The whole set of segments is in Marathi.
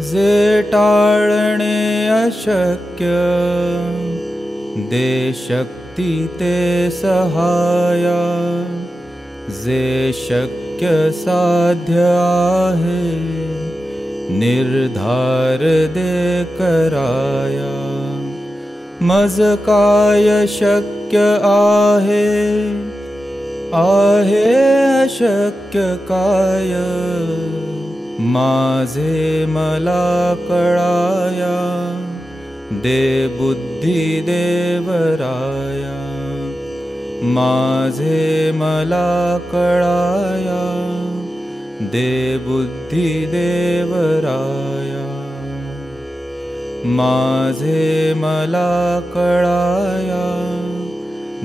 जे टाळणे अशक्य दे शक्ती ते सहाया, जे शक्य साध्य आहे निर्धार दे कराया. मज काय शक्य आहे अशक्य काय, माझे मला कळाया दे बुद्धी देवराया. माझे मला कळाया दे बुद्धी देवराया. माझे मला कळाया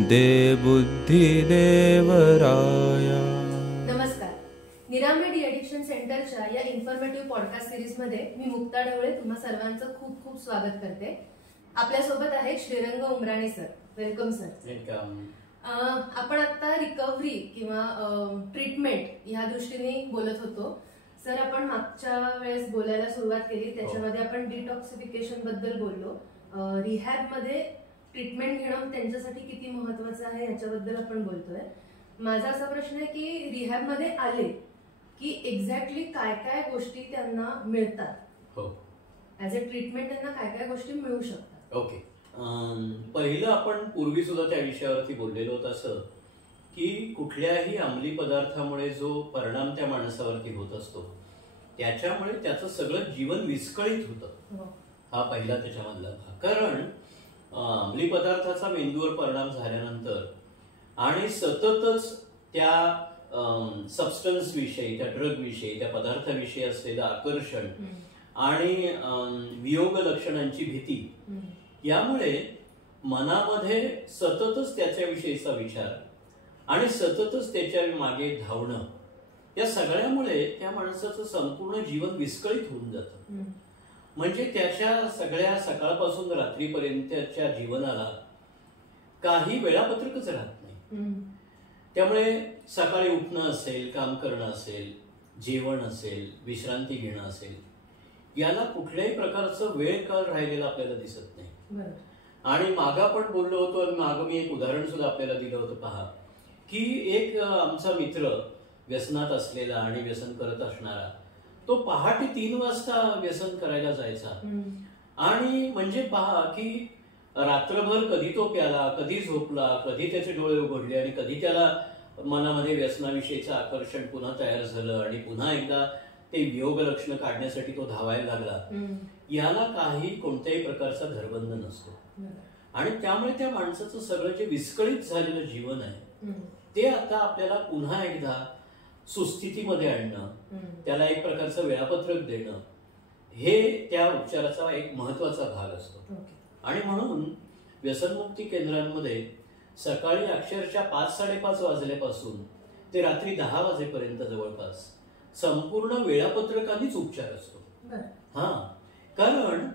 दे बुद्धी देवराया. नमस्कार. निरामय डी-एडिक्शन सेंटरच्या या इन्फॉर्मेटिव्ह पॉडकास्ट सिरीज मध्ये मी मुक्ता ढवळे तुम्हा सर्वांचं खूप खूप स्वागत करते. आपल्यासोबत आहेत Shrirang Umrani sir. Welcome sir. Welcome. आपण आता रिकव्हरी किंवा ट्रीटमेंट ह्या दृष्टीने बोलत होतो. सर, आपण मागच्या वेळेस बोलायला सुरुवात केली, त्याच्यामध्ये आपण डिटॉक्सिफिकेशन बद्दल बोललो. रिहॅब मध्ये ट्रीटमेंट घेणं त्यांच्यासाठी किती महत्वाचं आहे याच्याबद्दल आपण बोलतोय. माझा असा प्रश्न आहे की रिहॅब मध्ये आले की एक्झॅक्टली काय काय गोष्टी त्यांना मिळतात, हो, ऍज अ ट्रीटमेंट त्यांना काय काय गोष्टी मिळू शकतात. ओके. पहिलं आपण पूर्वी सुद्धा त्या विषयावरती बोललेलो तसं की कुठल्याही अंमली पदार्थामुळे जो परिणाम त्या माणसावरती होत असतो त्याच्यामुळे त्याचं सगळं जीवन विस्कळीत होतं. हा पहिला त्याच्यामधला भाग. कारण अंमली पदार्थाचा मेंदूवर परिणाम झाल्यानंतर आणि सततच त्या सबस्टन्स विषयी, त्या ड्रग विषयी, त्या पदार्थाविषयी असलेलं आकर्षण आणि वियोग लक्षणांची भीती, यामुळे मनामध्ये सततच त्याच्याविषयीचा विचार आणि सततच त्याच्या मागे धावणं, या सगळ्यामुळे त्या माणसाचं संपूर्ण जीवन विस्कळीत होऊन जातं. म्हणजे त्याच्या सगळ्या सकाळपासून रात्रीपर्यंतच्या जीवनाला काही वेळापत्रकच राहत नाही. त्यामुळे सकाळी उठणं असेल, काम करणं असेल, जेवण असेल, विश्रांती घेणं असेल, याला कुठल्याही प्रकारचं वेळ काळ राहिलेला आपल्याला दिसत नाही. आणि मागं आपण बोललो होतो, आणि मागं मी एक उदाहरण सुद्धा आपल्याला दिलं होतं. पहा की एक आमचा मित्र व्यसनात असलेला आणि व्यसन करत असणारा, तो पहाटे 3 वाजता व्यसन करायला जायचा. आणि म्हणजे पहा की रात्रभर कधी तो प्याला, कधी झोपला, कधी त्याचे डोळे उघडले आणि कधी त्याला मनामध्ये व्यसनाविषयीचं आकर्षण पुन्हा तयार झालं आणि पुन्हा एकदा ते वियोग लक्षण काढण्यासाठी तो धावायला लागला. याला काही कोणत्याही प्रकारचा धरबंध नसतो. आणि त्यामुळे त्या माणसाचं सगळं जे विस्कळीत झालेलं जीवन आहे ते आता आपल्याला पुन्हा एकदा सुस्थितीमध्ये आणणं, त्याला एक प्रकारचं वेळापत्रक देणं, हे त्या उपचाराचा एक महत्वाचा भाग असतो. आणि म्हणून व्यसनमुक्ती केंद्रांमध्ये सकाळी अक्षरशः 5-5:30 वाजल्यापासून ते रात्री 10 वाजेपर्यंत जवळपास संपूर्ण वेळापत्रकानेच उपचार असतो. कारण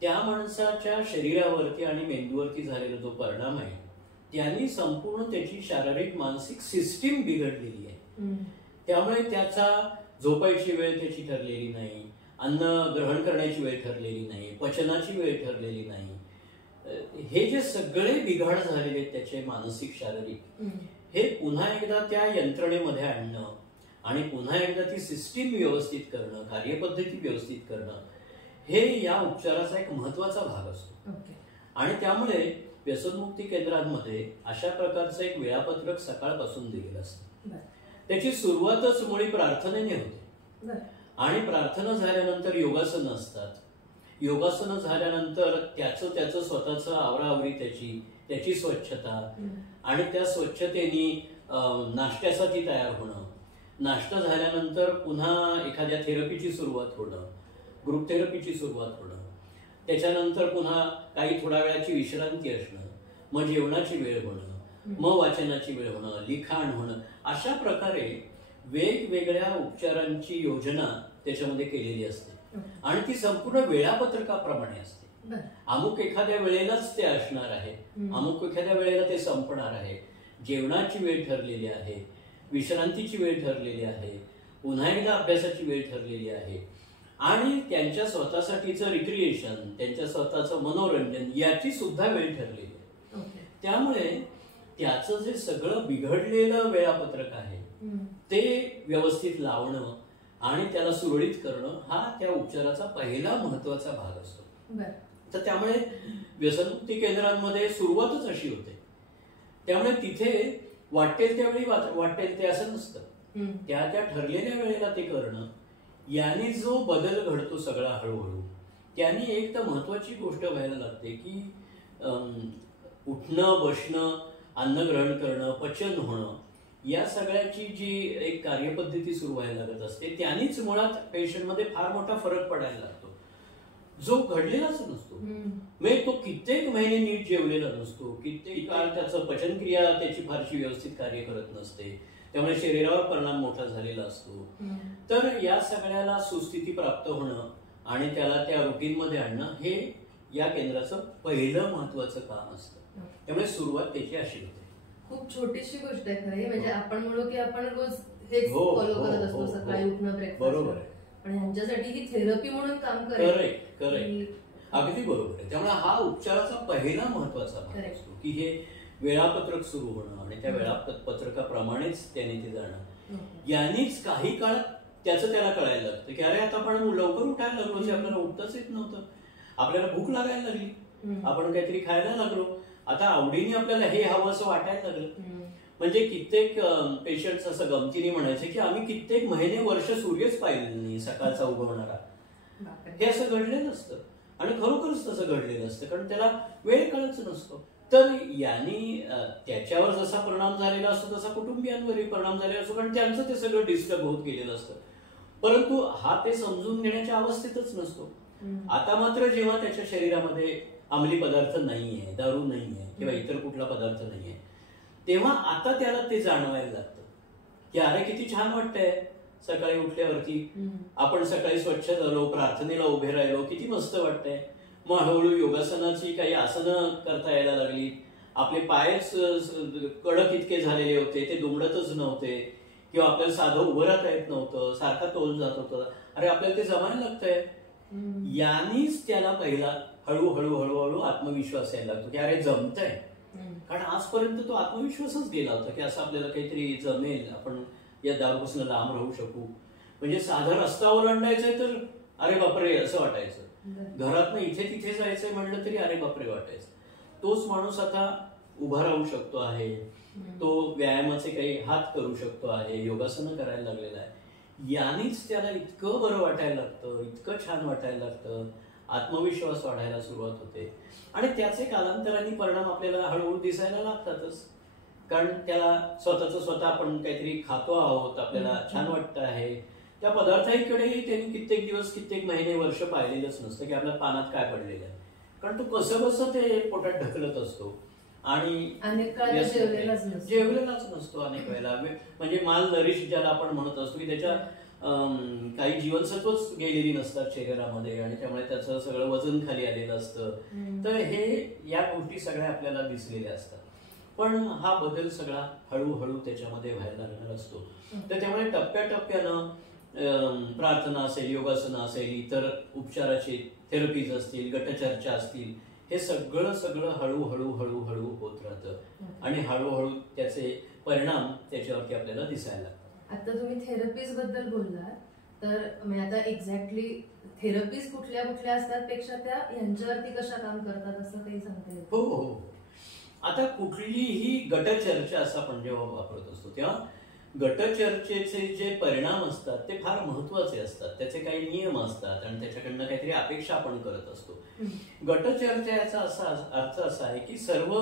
त्या माणसाच्या शरीरावरती आणि मेंदूवरती झालेला जो परिणाम आहे त्यांनी संपूर्ण त्याची शारीरिक मानसिक सिस्टीम बिघडलेली आहे. त्यामुळे त्याचा झोपायची वेळ त्याची ठरलेली नाही, अन्न ग्रहण करण्याची वेळ ठरलेली नाही, पचनाची वेळ ठरलेली नाही. हे जे सगळे बिघाड झालेले आहेत त्याचे मानसिक शारीरिक, हे पुन्हा एकदा त्या यंत्रणेमध्ये आणणं आणि पुन्हा एकदा ती सिस्टीम व्यवस्थित करणं, कार्यपद्धती व्यवस्थित करणं, हे या उपचाराचा एक महत्वाचा भाग असतो. आणि त्यामुळे व्यसनमुक्ती केंद्रांमध्ये अशा प्रकारचं एक वेळापत्रक सकाळपासून दिलेलं असतं. त्याची सुरुवातच मुळी प्रार्थनेने होते. आणि प्रार्थना झाल्यानंतर योगासनं असतात. योगासनं झाल्यानंतर त्याचं स्वतःचं आवराआवरी, त्याची स्वच्छता, आणि त्या स्वच्छतेने नाश्त्यासाठी तयार होणं. नाश्ता झाल्यानंतर पुन्हा एखाद्या थेरपीची सुरुवात होणं, ग्रुप थेरपीची सुरुवात होणं. त्याच्यानंतर पुन्हा काही थोड्या वेळाची विश्रांती असणं, मग जेवणाची वेळ होणं, मग वाचनाची वेळ होणं, लिखाण होणं. अशा प्रकारे वेगवेगळ्या उपचारांची योजना त्याच्यामध्ये केलेली असते आणि ती संपूर्ण वेळापत्रकाप्रमाणे असते. अमुक एखाद्या वेळेलाच ते असणार आहे, अमुक एखाद्या वेळेला ते संपणार आहे. जेवणाची वेळ ठरलेली आहे, विश्रांतीची वेळ ठरलेली आहे, पुन्हा एकदा अभ्यासाची वेळ ठरलेली आहे. आणि त्यांच्या स्वतःसाठीचं रिक्रिएशन, त्यांच्या स्वतःचं मनोरंजन याची सुद्धा वेळ ठरलेली आहे. त्यामुळे त्याचं जे सगळं बिघडलेलं वेळापत्रक आहे ते व्यवस्थित लावणं आणि त्याला सुरळीत करणं हा त्या उपचाराचा पहिला महत्वाचा भाग असतो. तर त्यामुळे व्यसनमुक्ती केंद्रांमध्ये सुरुवातच अशी होते. त्यामुळे तिथे वाटेल त्यावेळी वाटेल ते असं नसतं. त्या त्या ठरलेल्या वेळेला ते करणं, याने जो बदल घडतो सगळा हळूहळू, त्याने एक तर महत्वाची गोष्ट व्हायला लागते की उठणं, बसणं, अन्न ग्रहण करणं, पचन होणं, या सगळ्याची जी एक कार्यपद्धती सुरू व्हायला लागत असते, त्यानेच मुळात पेशंटमध्ये फार मोठा फरक पडायला लागतो जो घडलेलाच नसतो. म्हणजे तो कित्येक महिने नीट जेवलेला नसतो, कित्येक काळ त्याचं पचनक्रिया त्याची फारशी व्यवस्थित कार्य करत नसते, त्यामुळे शरीरावर परिणाम मोठा झालेला असतो. तर या सगळ्याला सुस्थिती प्राप्त होणं आणि त्याला त्या रुटीनमध्ये आणणं हे या केंद्राचं पहिलं महत्वाचं काम असतं. त्यामुळे सुरुवात त्याची अशी होते. खूप छोटीशी गोष्ट आहे खरं, म्हणजे आपण म्हणू की आपण रोज हेच फॉलो करत असतो, सकाळी उठणं, ब्रेकफास्ट. बरोबर आहे. पण ह्यांच्यासाठी ही थेरपी म्हणून काम करेल. अगदी बरोबर आहे. त्यामुळे हा उपचाराचा पहिला महत्वाचा भाग असतो की हे वेळापत्रक सुरू होणं आणि त्या वेळापत्रकाप्रमाणेच त्याने ते जाणं. यांनीच काही काळ त्याचं त्याला कळायला लागतं की अरे आता आपण लवकर उठायला लागलो, जे आपल्याला उठताच येत नव्हतं, आपल्याला भूक लागायला लागली, आपण काहीतरी खायला लागलो, आता आवडीने आपल्याला हे हवं असं वाटायला लागलं. म्हणजे कित्येक पेशंट्स असं गमतीने म्हणायचे की आम्ही कित्येक महिने वर्ष सूर्यच पाहिलेला नाही सकाळचा उगवणारा. हे असं घडलेलं असतं आणि खरोखरच तसं घडलेलं असतं, कारण त्याला वेळ कळच नसतो. तर यांनी त्याच्यावर जसा परिणाम झालेला असतो तसा कुटुंबियांवरही परिणाम झालेला असतो, कारण त्यांचं ते सगळं डिस्टर्ब होत गेलेलं असतं. परंतु हा ते समजून घेण्याच्या अवस्थेतच नसतो. आता मात्र जेव्हा त्याच्या शरीरामध्ये अंमली पदार्थ नाहीये, दारू नाहीये किंवा इतर कुठला पदार्थ नाहीये, तेव्हा आता त्याला ते जाणवायला लागतं की अरे किती छान वाटतंय सकाळी उठल्यावरती, आपण सकाळी स्वच्छ झालो, प्रार्थनेला उभे राहिलो, किती मस्त वाटतंय. मग हळूहळू योगासनाची काही आसनं करता यायला लागली, आपले पायच कडक इतके झालेले होते, ते दुमडतच नव्हते, किंवा आपल्याला साधं उभं राहता येत नव्हतं, सारखा तोल जात होता, अरे आपल्याला ते जमायला लागतंय. यांनीच त्याला पहिला हळूहळू हळूहळू आत्मविश्वास यायला लागतो की अरे जमतंय. कारण आजपर्यंत तो आत्मविश्वासच गेला होता की असं आपल्याला काहीतरी जमेल, आपण या दारूपासून लांब राहू शकू. म्हणजे साधा रस्ता ओलांडायचंय तर अरे बापरे असं वाटायचं, घरातनं इथे तिथे जायचंय म्हणलं तरी अरे बापरे वाटायचं. तोच माणूस आता उभा राहू शकतो आहे, तो व्यायामाचे काही हात करू शकतो आहे, योगासनं करायला लागलेला आहे. यानेच त्याला इतकं बरं वाटायला लागतं, इतकं छान वाटायला लागतं, आत्मविश्वास वाढायला सुरुवात होते आणि त्याचे कालांतराने परिणाम आपल्याला हळूहळू दिसायला लागतातच. कारण त्याला स्वतः आपण काहीतरी खातो आहोत, आपल्याला छान वाटतं आहे, त्या पदार्थांकडेही त्यांनी कित्येक दिवस, कित्येक महिने, वर्ष पाहिलेलंच नसतं की आपल्या पानात काय पडलेलं आहे, कारण तो कसं कसं ते पोटात ढकलत असतो आणि जेवलेलाच नसतो अनेक वेळेला. म्हणजे माल नरिश ज्याला आपण म्हणत असतो की त्याच्या काही जीवनसत्वच गेलेली नसतात शरीरामध्ये आणि त्यामुळे त्याचं सगळं वजन खाली आलेलं असतं. तर हे या गोष्टी सगळ्या आपल्याला दिसलेल्या असतात. पण हा बदल सगळा हळूहळू त्याच्यामध्ये व्हायला लागणार असतो. तर त्यामुळे टप्प्याटप्प्यानं प्रार्थना असेल, योगासनं असेल, इतर उपचाराचे थेरपीज असतील, गटचर्चा असतील, हे सगळं सगळं हळूहळू हळूहळू होत राहतं आणि हळूहळू त्याचे परिणाम त्याच्यावरती आपल्याला दिसायला लागतात. आता तुम्ही थेरपीज बद्दल बोललात, तर म्हणजे आता एक्झॅक्टली थेरपीज कुठल्या कुठल्या असतात पेक्षा त्या यांच्यावरती कशा काम करतात असं काही सांगता येईल? हो हो. आता कुठलीही गटचर्चा असं आपण जेव्हा वापरत असतो तेव्हा गटचर्चेचे जे परिणाम असतात ते फार महत्वाचे असतात. त्याचे काही नियम असतात आणि त्याच्याकडनं काहीतरी अपेक्षा आपण करत असतो. गटचर्चेचा असा अर्थ असा आहे की सर्व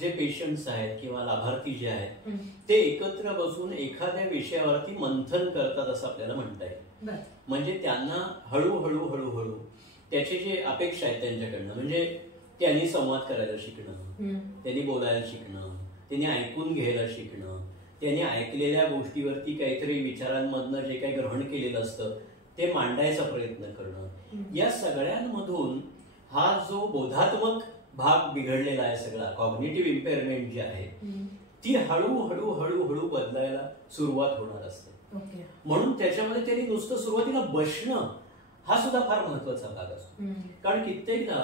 जे पेशंट्स आहेत किंवा लाभार्थी जे आहेत ते एकत्र बसून एखाद्या विषयावरती मंथन करतात असं आपल्याला म्हणता येईल. म्हणजे त्यांना हळूहळू हळूहळू त्याचे जे अपेक्षा आहेत त्यांच्याकडनं, म्हणजे त्यांनी संवाद करायला शिकणं, त्यांनी बोलायला शिकणं, त्यांनी ऐकून घ्यायला शिकणं, त्यांनी ऐकलेल्या गोष्टीवरती काहीतरी विचारांमधनं जे काही ग्रहण केलेलं असतं ते मांडायचा प्रयत्न करणं, या सगळ्यांमधून हा जो बोधात्मक भाग बिघडलेला आहे सगळा, कॉग्निटिव्ह इम्पेअरमेंट जी आहे ती हळूहळू हळूहळू बदलायला सुरुवात होणार असते. म्हणून त्याच्यामध्ये त्यांनी नुसतं सुरुवातीला बसणं हा सुद्धा फार महत्वाचा भाग असतो. कारण कित्येकदा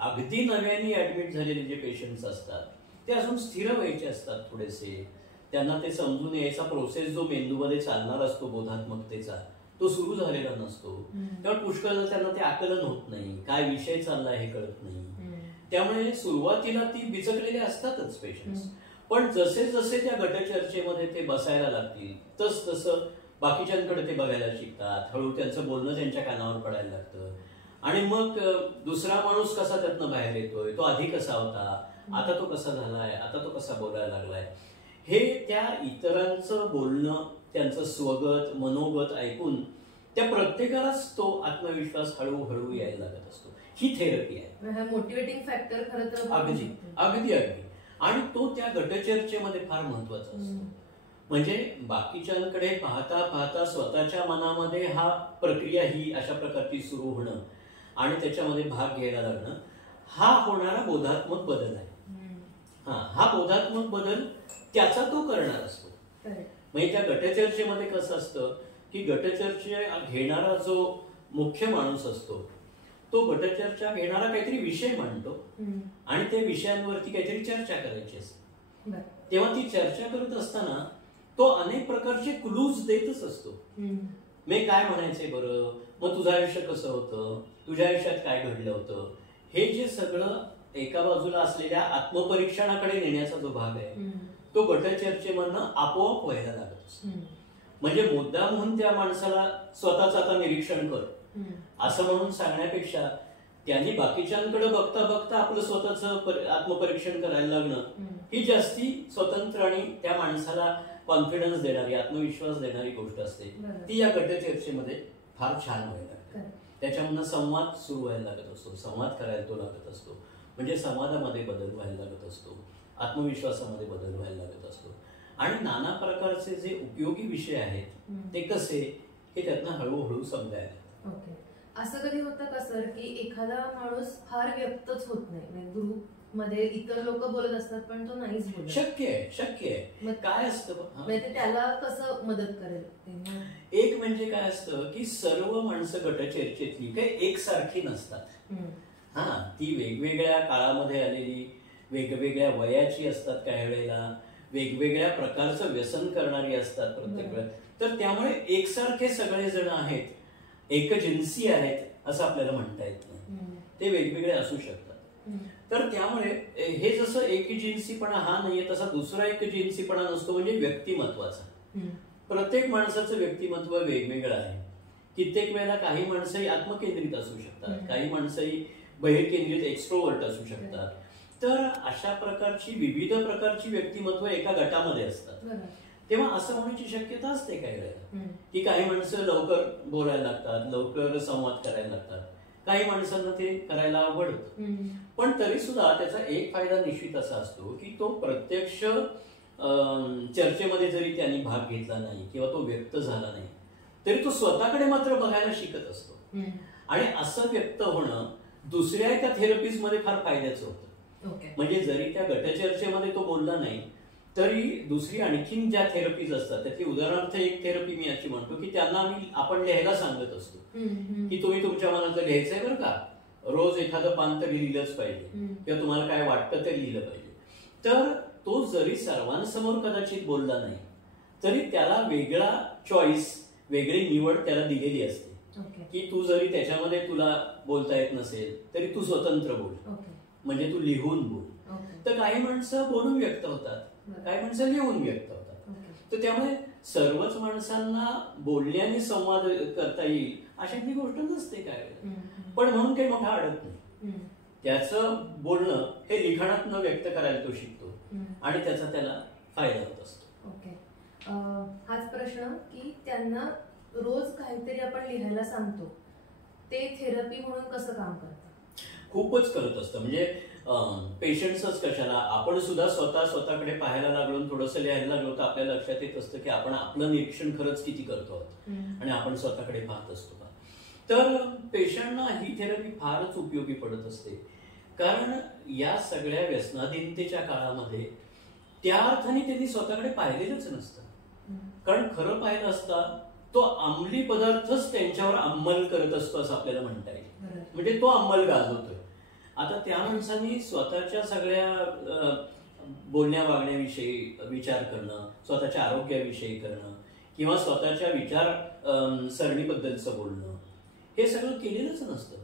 अगदी नव्याने ऍडमिट झालेले जे पेशंट्स असतात ते अजून स्थिर व्हायचे असतात थोडेसे. त्यांना ते समजून यायचा प्रोसेस जो मेंदूमध्ये चालणार असतो बोधात्मकतेचा तो सुरू झालेला नसतो. त्यामुळे पुष्कळ त्यांना ते आकलन होत नाही, काय विषय चाललाय हे कळत नाही. त्यामुळे सुरुवातीला ती बिचकलेले असतातच पेशंट्स. पण जसे जसे त्या गटचर्चेमध्ये ते बसायला लागतील तस तसं बाकीच्यांकडे ते बघायला शिकतात. हळू त्यांचं बोलणं त्यांच्या कानावर पडायला लागतं. आणि मग दुसरा माणूस कसा त्यातनं बाहेर येतोय, तो आधी कसा होता, आता तो कसा झालाय, आता तो कसा बोलायला लागलाय, हे त्या इतरांचं बोलणं, त्यांचं स्वगत मनोगत ऐकून त्या प्रत्येकालाच तो आत्मविश्वास हळूहळू यायला लागत असतो. ही थेरपी आहे. मोटिवेटिंग फॅक्टर खरं तर अगदी अगदी अगदी. आणि तो त्या गटचर्चेमध्ये फार महत्वाचा असतो. म्हणजे बाकीच्यांकडे पाहता पाहता स्वतःच्या मनामध्ये हा प्रक्रिया ही अशा प्रकारची सुरू होणं आणि त्याच्यामध्ये भाग घ्यायला लागणं हा होणारा बोधात्मक बदल आहे. हा बोधात्मक बदल त्याचा तो करणार असतो. म्हणजे त्या गटचर्चेमध्ये कसं असतं की गटचर्चा घेणारा जो मुख्य माणूस असतो तो गटचर्चा घेणारा काहीतरी विषय मांडतो आणि त्या विषयांवरती काहीतरी चर्चा करायची असते. तेव्हा ती चर्चा करत असताना तो अनेक प्रकारचे क्लूज देतच असतो. मी काय म्हणायचंय बरं, मग तुझं आयुष्य कसं होतं, तुझ्या आयुष्यात काय घडलं होतं, हे जे सगळं एका बाजूला असलेल्या आत्मपरीक्षणाकडे नेण्याचा जो भाग आहे तो गटचर्चेमधनं आपोआप व्हायला लागत असतो. म्हणजे मुद्दा म्हणून त्या माणसाला स्वतःच आता निरीक्षण कर असं म्हणून सांगण्यापेक्षा त्यांनी बाकीच्यांकडे बघता बघता आपलं स्वतःच आत्मपरीक्षण करायला लागणं ही जास्ती स्वतंत्र आणि त्या माणसाला कॉन्फिडन्स देणारी, आत्मविश्वास देणारी गोष्ट असते. ती या गटचर्चेमध्ये फार छान व्हायला लागते. त्याच्यामधनं संवाद सुरू व्हायला लागत असतो, संवाद करायला तो लागत असतो. म्हणजे संवादामध्ये बदल व्हायला लागत असतो, आत्मविश्वासामध्ये बदल व्हायला लागत असतो. आणि नाना प्रकारचे जे उपयोगी विषय आहेत ते कसे हे त्यातनं हळूहळू समजायला. ओके. असं कधी होतं का सर की एखादा माणूस फार व्यक्तच होत नाही, ग्रुप मध्ये इतर लोक बोलत असतात पण तो नाहीच बोलत? शक्य आहे, शक्य आहे. मग काय असतं म्हणजे त्याला कसं मदत करेल? एक म्हणजे काय असतं की सर्व माणसं गटचर्चेतली काही एकसारखी नसतात. ती वेगवेगळ्या काळामध्ये आलेली, वेगवेगळ्या वयाची असतात, काही वेळेला वेगवेगळ्या प्रकारचं व्यसन करणारी असतात प्रत्येक वेळेला. तर त्यामुळे एकसारखे सगळे जण आहेत, एकजिन्सी आहेत असं आपल्याला म्हणता येत नाही. ते वेगवेगळे असू शकतात. तर त्यामुळे हे जसं एकजिन्सीपणा हा नाहीये तसा दुसरा एकजिन्सीपणा नसतो म्हणजे व्यक्तिमत्वाचा. प्रत्येक माणसाचं व्यक्तिमत्व वेगवेगळं आहे. कित्येक वेळेला काही माणसंही आत्मकेंद्रित असू शकतात, काही माणसंही बहिर्केंद्रित एक्स्ट्रोवर्ट असू शकतात. तर अशा प्रकारची विविध प्रकारची व्यक्तिमत्व एका गटामध्ये असतात. तेव्हा असं होण्याची शक्यता असते काही वेळेला की काही माणसं लवकर बोलायला लागतात, लवकर संवाद करायला लागतात, काही माणसांना ते करायला आवडतं. पण तरी सुद्धा त्याचा एक फायदा निश्चित असा असतो की तो प्रत्यक्ष चर्चेमध्ये जरी त्यांनी भाग घेतला नाही किंवा तो व्यक्त झाला नाही तरी तो स्वतःकडे मात्र बघायला शिकत असतो. आणि असं व्यक्त होणं दुसऱ्या एका थेरपीज मध्ये फार फायद्याचं होतं. म्हणजे जरी त्या गटचर्चेमध्ये तो बोलला नाही तरी दुसरी आणखीन ज्या थेरपीज असतात त्यातली उदाहरणार्थ एक थेरपी मी अशी म्हणतो की त्यांना आपण लिहायला सांगत असतो की तुम्ही तुमच्या मनातलं लिहायचंय बरं का, रोज एखादं पान तर लिहिलंच पाहिजे किंवा तुम्हाला काय वाटतं ते लिहिलं पाहिजे. तर तो जरी सर्वांसमोर कदाचित बोलला नाही तरी त्याला वेगळा चॉईस, वेगळी निवड त्याला दिलेली असते की तू जरी त्याच्यामध्ये तुला बोलता येत नसेल तरी तू स्वतंत्र बोल, म्हणजे तू लिहून बोल. तर काही माणसं बोलून व्यक्त होतात, काही माणसं लिहून व्यक्त होतात. तर त्यामुळे सर्वच माणसांना बोलण्याने संवाद करता येईल अशातली गोष्ट नसते काय. पण म्हणून काही मोठा अडत नाही. त्याचं बोलणं हे लिखाणातनं व्यक्त करायला तो शिकतो आणि त्याचा त्याला फायदा होत असतो. ओके. हाच प्रश्न की त्यांना रोज काहीतरी आपण लिहायला सांगतो ते थेरपी म्हणून कसं काम करतं? खूपच करत असतं. म्हणजे पेशंट्सच कशाला, आपण सुद्धा स्वतःकडे पाहायला लागलो, थोडंसं लिहायला लागलो तर आपल्या लक्षात येत असतं की आपण आपलं निरीक्षण खरंच किती करतो आहोत आणि आपण स्वतःकडे पाहत असतो का. तर पेशंटना ही थेरपी फारच उपयोगी पडत असते. कारण या सगळ्या व्यसनाधीनतेच्या काळामध्ये त्या अर्थाने त्यांनी स्वतःकडे पाहिलेलंच नसतं. कारण खरं पाहिलं असता तो अंमली पदार्थच त्यांच्यावर अंमल करत असतो असं आपल्याला म्हणता येईल. बरोबर. म्हणजे तो अंमल गाजवतोय. आता त्या माणसांनी स्वतःच्या सगळ्या बोलण्या वागण्याविषयी विचार करणं, स्वतःच्या आरोग्याविषयी करणं किंवा स्वतःच्या विचार सरणीबद्दलचं बोलणं हे सगळं केलेलंच नसतं.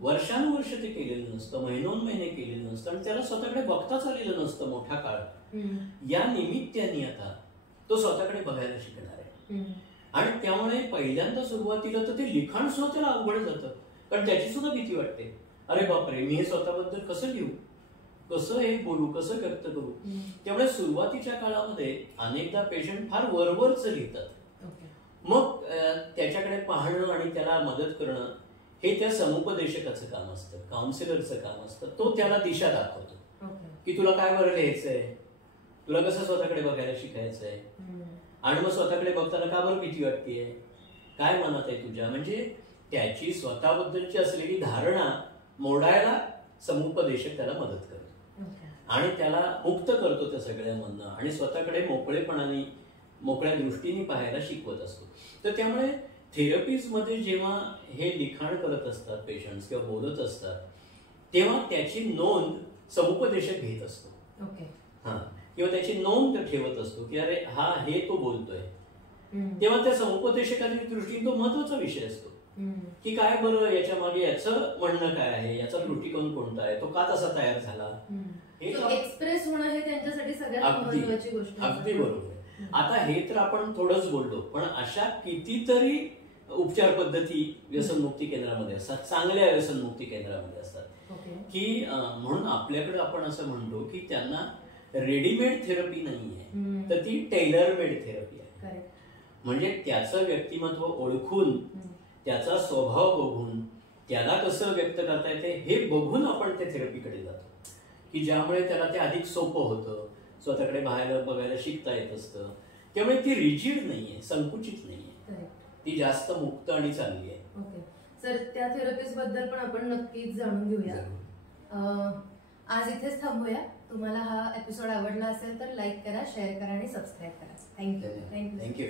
वर्षानुवर्ष ते केलेलं नसतं, महिनोन्महिने केलेलं नसतं आणि त्याला स्वतःकडे बघताच आलेलं नसतं मोठा काळ. या निमित्ताने आता तो स्वतःकडे बघायला शिकणार आहे. आणि त्यामुळे पहिल्यांदा सुरुवातीला तर ते लिखाण सुद्धा त्याला अवघड जातं, कारण त्याची सुद्धा भीती वाटते. अरे बापरे, मी हे स्वतःबद्दल कसं लिहू, कसं हे बोलू, कसं व्यक्त करू. त्यामुळे सुरुवातीच्या काळामध्ये अनेकदा पेशंट फार वरवरच लिहितात. मग त्याच्याकडे पाहणं आणि त्याला मदत करणं हे त्या समुपदेशकाचं काम असतं, काउन्सिलरचं काम असतं. तो त्याला दिशा दाखवतो की तुला काय बरं लिहायचंय, तुला कसं स्वतःकडे बघायला शिकायचंय, आणि मग स्वतःकडे बघताना का बरं भीती वाटतेय, काय मनात आहे तुझ्या. म्हणजे त्याची स्वतःबद्दलची असलेली धारणा मोडायला समुपदेशक त्याला मदत करतो आणि त्याला मुक्त करतो त्या सगळ्यामधनं आणि स्वतःकडे मोकळेपणाने मोकळ्या दृष्टीने पाहायला शिकवत असतो. तर त्यामुळे थेरपीजमध्ये जेव्हा हे लिखाण करत असतात पेशंट्स किंवा बोलत असतात तेव्हा त्याची नोंद समुपदेशक घेत असतो. हा, किंवा त्याची नोंद ठेवत असतो की अरे हा हे तो बोलतोय. तेव्हा त्या समुपदेशकाच्या दृष्टीने तो महत्वाचा विषय असतो की काय बरं याच्या मागे याचं म्हणणं काय आहे, याचा दृष्टिकोन कोणता आहे, तो का तसा तयार झाला. एक्सप्रेस होणं हे त्यांच्यासाठी सगळ्यात महत्त्वाची गोष्ट. अगदी बरोबर. आता हे तर आपण थोडंच बोललो, पण अशा कितीतरी उपचार पद्धती व्यसनमुक्ती केंद्रामध्ये असतात, चांगल्या व्यसनमुक्ती केंद्रामध्ये असतात की म्हणून आपल्याकडे आपण असं म्हणतो की त्यांना रेडीमेड थेरपी नाहीये, तर ती टेलर मेड थेरपी आहे. म्हणजे त्याचं व्यक्तिमत्व ओळखून, त्याचा स्वभाव बघून, त्याला कसं व्यक्त करता येते हे बघून आपण त्या थेरपीकडे जातो की ज्यामुळे त्याला ते अधिक सोपं होतं, स्वतःकडे बघायला शिकता येत असतं. त्यामुळे ती रिजिड नाहीये, संकुचित नाहीये, ती जास्त मुक्त आणि चांगली आहे. ओके सर, त्या थेरपीज बद्दल पण आपण नक्कीच जाणून घेऊया. आज इथेच थांबूया. तुम्हाला हा एपिसोड आवडला असेल तर लाईक करा, शेअर करा आणि सबस्क्राईब करा. थँक्यू. थँक्यू.